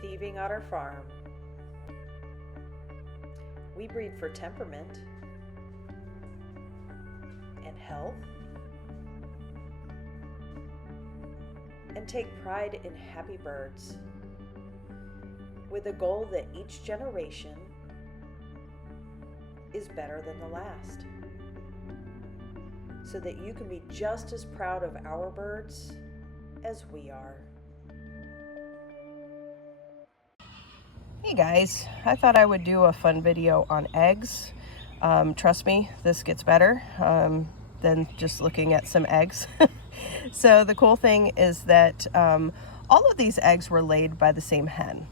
Thieving Otter Farm. We breed for temperament and health, and take pride in happy birds, with a goal that each generation is better than the last, so that you can be just as proud of our birds as we are. Hey guys, I thought I would do a fun video on eggs. Trust me, this gets better than just looking at some eggs. So the cool thing is that all of these eggs were laid by the same hen.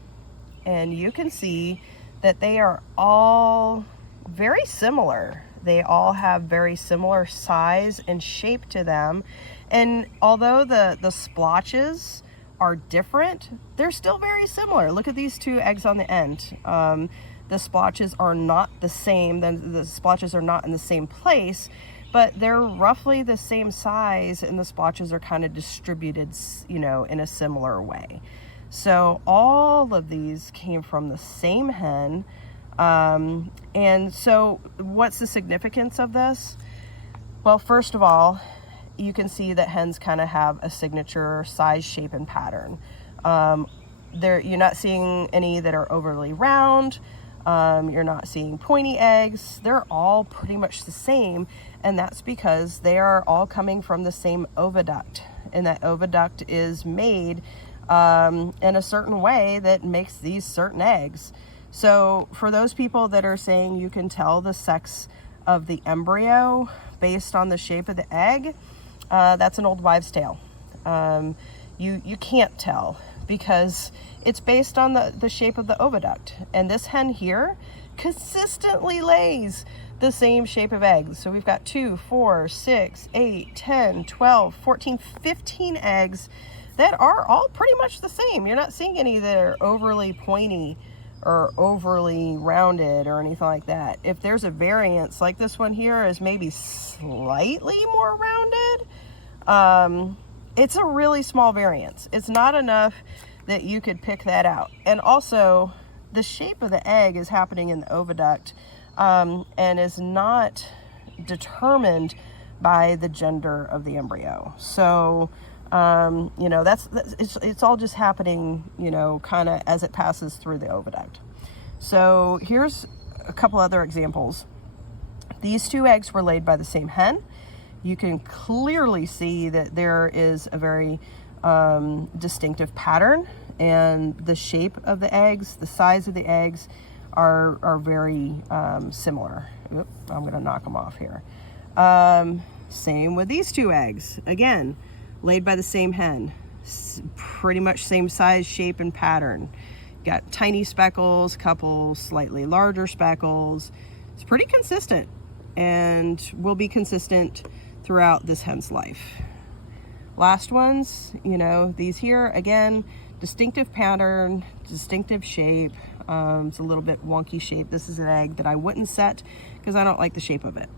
And you can see that they are all very similar. They all have very similar size and shape to them. And although the splotches are different, they're still very similar. Look at these two eggs on the end. The splotches are not the same. The splotches are not in the same place, but they're roughly the same size, and the splotches are kind of distributed, you know, in a similar way. So all of these came from the same hen. And so what's the significance of this? Well, first of all, you can see that hens kind of have a signature size, shape, and pattern. You're not seeing any that are overly round. You're not seeing pointy eggs. They're all pretty much the same, and that's because they are all coming from the same oviduct, and that oviduct is made in a certain way that makes these certain eggs. So for those people that are saying you can tell the sex of the embryo based on the shape of the egg, that's an old wives' tale. You can't tell because it's based on the shape of the oviduct. And this hen here consistently lays the same shape of eggs. So we've got 2, 4, 6, 8, 10, 12, 14, 15 eggs that are all pretty much the same. You're not seeing any that are overly pointy or overly rounded or anything like that. If there's a variance, like this one here is maybe slightly more rounded, it's a really small variance. It's not enough that you could pick that out. And also, the shape of the egg is happening in the oviduct, and is not determined by the gender of the embryo. So, you know, it's all just happening, you know, kind of as it passes through the oviduct. So here's a couple other examples. These two eggs were laid by the same hen. You can clearly see that there is a very distinctive pattern, and the shape of the eggs, the size of the eggs are very similar. Oop, I'm going to knock them off here. Same with these two eggs. Again, laid by the same hen. Pretty much same size, shape, and pattern. Got tiny speckles, couple slightly larger speckles. It's pretty consistent and will be consistent throughout this hen's life. Last ones, you know, these here, again, distinctive pattern, distinctive shape. It's a little bit wonky shape. This is an egg that I wouldn't set because I don't like the shape of it.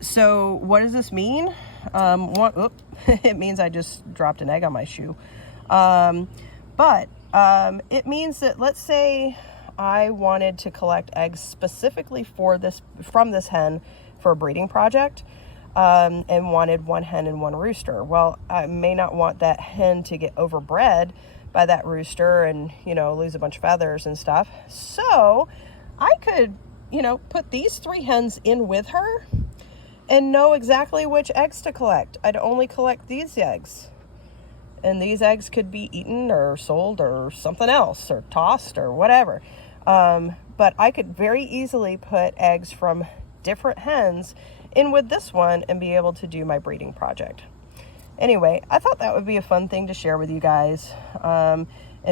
So what does this mean? It means I just dropped an egg on my shoe. But it means that, let's say I wanted to collect eggs specifically from this hen for a breeding project, and wanted one hen and one rooster. Well, I may not want that hen to get overbred by that rooster and, you know, lose a bunch of feathers and stuff. So I could, you know, put these 3 hens in with her and know exactly which eggs to collect. I'd only collect these eggs. And these eggs could be eaten or sold or something else or tossed or whatever. But I could very easily put eggs from different hens in with this one and be able to do my breeding project. Anyway, I thought that would be a fun thing to share with you guys, and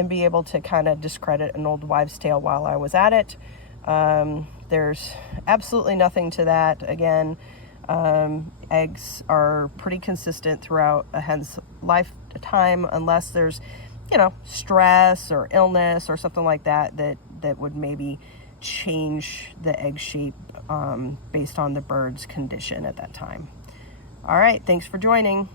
be able to kind of discredit an old wives' tale while I was at it. There's absolutely nothing to that. Again, eggs are pretty consistent throughout a hen's lifetime, unless there's, you know, stress or illness or something like that would maybe change the egg shape based on the bird's condition at that time. All right, thanks for joining.